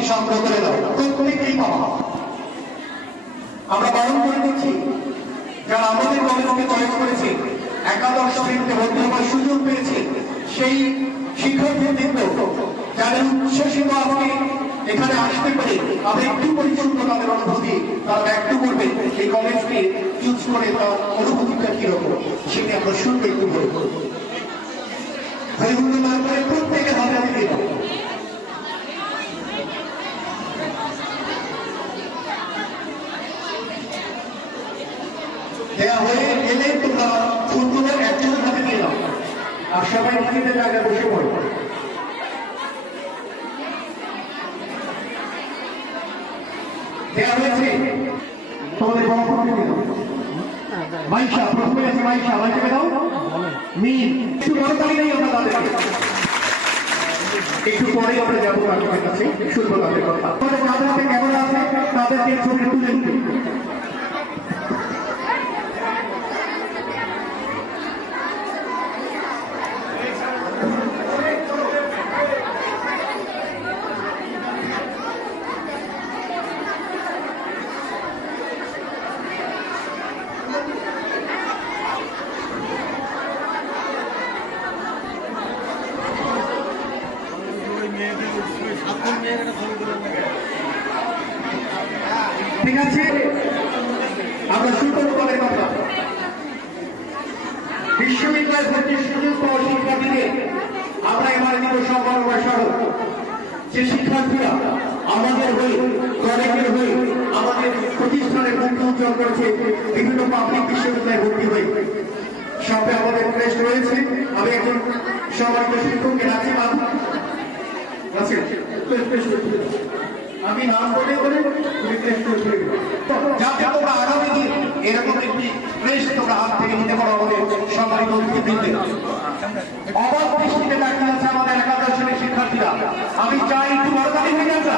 সেটি সংগ্রহ করে দাও, প্রত্যেকেই পাওয়া। আমরা বারণ করে দিচ্ছি, যারা আমাদের কলেজকে চয়েস করেছে, একাদশ শ্রেণীতে ভর্তি হওয়ার সুযোগ পেয়েছে, সেই শিক্ষার্থীবৃন্দ যারা উচ্ছ্বসিত আজকে এখানে আসতে পারে, আমরা একটু পরিচ্ছন্ন তাদের অনুভূতি তারা ব্যক্ত করবে, এই কলেজকে চুজ করে তার অনুভূতিটা কিরকম সেটি আমরা শুনতে একটু বলব। প্রত্যেকের হাতে আমি দেব। দেওয়া হয়ে গেলে তোমরা ফুলগুলো একজনের হাতে দিয়ে দাও, আর সবাই নিজেদের জায়গায় বসে পড়ো। দেওয়া হয়েছে তোমাদের বড় ফোনকে দিয়ে দাও। মাইশা প্রথমে আছে, মাইশা মাইশাকে দাও। মিল একটু বড় তালি নেই আমরা তাদেরকে, একটু পরে আমরা যাবো আপনাদের কাছে, শুনবো তাদের কথা। আমাদের যাদের হাতে ক্যামেরা আছে তাদেরকে ছবি তুলে দিতে। ঠিক আছে, আমরা শুরু করবো তাদের কথা। বিশ্ববিদ্যালয় ভর্তির সুযোগ পাওয়া শিক্ষার্থীদের আমরা এবার দিব সম্মাননা স্মারক। যে শিক্ষার্থীরা আমাদের হয়ে, কলেজের হয়ে, আমাদের প্রতিষ্ঠানের মুক্তি উজ্জ্বল করেছে, বিভিন্ন পাবলিক বিশ্ববিদ্যালয়ে ভর্তি হয়ে, সবে আমাদের প্রেস রয়েছে। আমি একজন সম্মানিত শিক্ষককে রাখছি, আমি নাম বলে যাতে তোমরা আগামী দিন এরকম একটি প্রেস তোমরা হাত থেকে নিতে পারো। আমাদের সম্মানিত অতিথিবৃন্দ অবাক দৃষ্টিতে তাকিয়ে আছে আমাদের একাদশ শ্রেণীর শিক্ষার্থীরা। আমি চাই একটু বড়তালি হয়ে যাচ্ছে।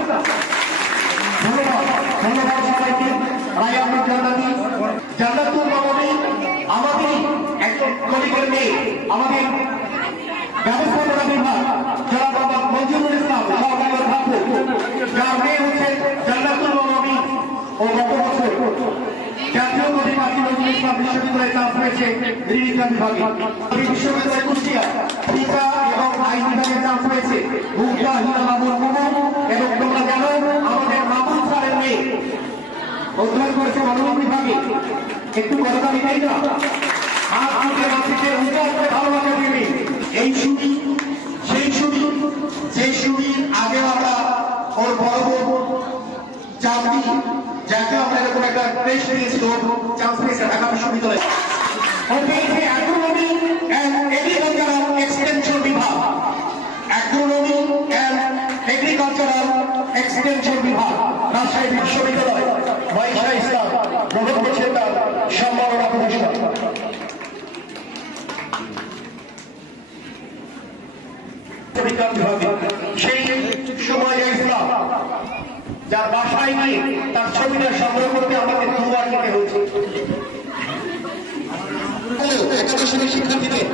ধন্যবাদ, ধন্যবাদ সবাইকে। রায়াপুর জান্নাতি, জান্নাতুল মামনি আমাদের একজন কলিগের মেয়ে, আমাদের ব্যবস্থাপনা বিভাগ যারা বাবা মঞ্জুরুল ইসলাম সহকারী অধ্যাপক, যার মেয়ে হচ্ছে জান্নাতুল মামনি, ও গত বছর জাতীয় কবি কাজী নজরুল ইসলাম বিশ্ববিদ্যালয়ে চান্স পেয়েছে রিভিশন বিভাগে। বিশ্ববিদ্যালয় কুষ্টিয়া ফিকা এবং আইন বিভাগে চান্স পেয়েছে মুক্তা হিনা মামুন মুমু। এবং তোমরা জানো আমাদের মামুন স্যারের মেয়ে অধ্যয়ন করেছে মানবিক বিভাগে। একটু কথা নেই না, আর আমাদের মাটিতে ভালোবাসা দিবি। এই ছবি সেই ছবি, যে ছবি আগে আমরা ওর বড় চাকরি, যাকে আমরা এরকম একটা প্রেস দিয়েছিল, চান্স পেয়েছে ঢাকা বিশ্ববিদ্যালয়ে। অ্যাগ্রোনমি অ্যান্ড এগ্রিকালচারাল এক্সটেনশন বিভাগ, অ্যাগ্রোনমি অ্যান্ড এগ্রিকালচারাল এক্সটেনশন বিভাগ, রাজশাহী বিশ্ববিদ্যালয়। মাইশা ইসলাম গ্রহণ করছেন তার সম্মাননা পুরস্কার। সেই সময় ইসলাম যার বাসায় গিয়ে তার ছবিটা সংগ্রহ করতে আমাদের দুবার যেতে হয়েছে। একাদশ শ্রেণীর শিক্ষার্থীদের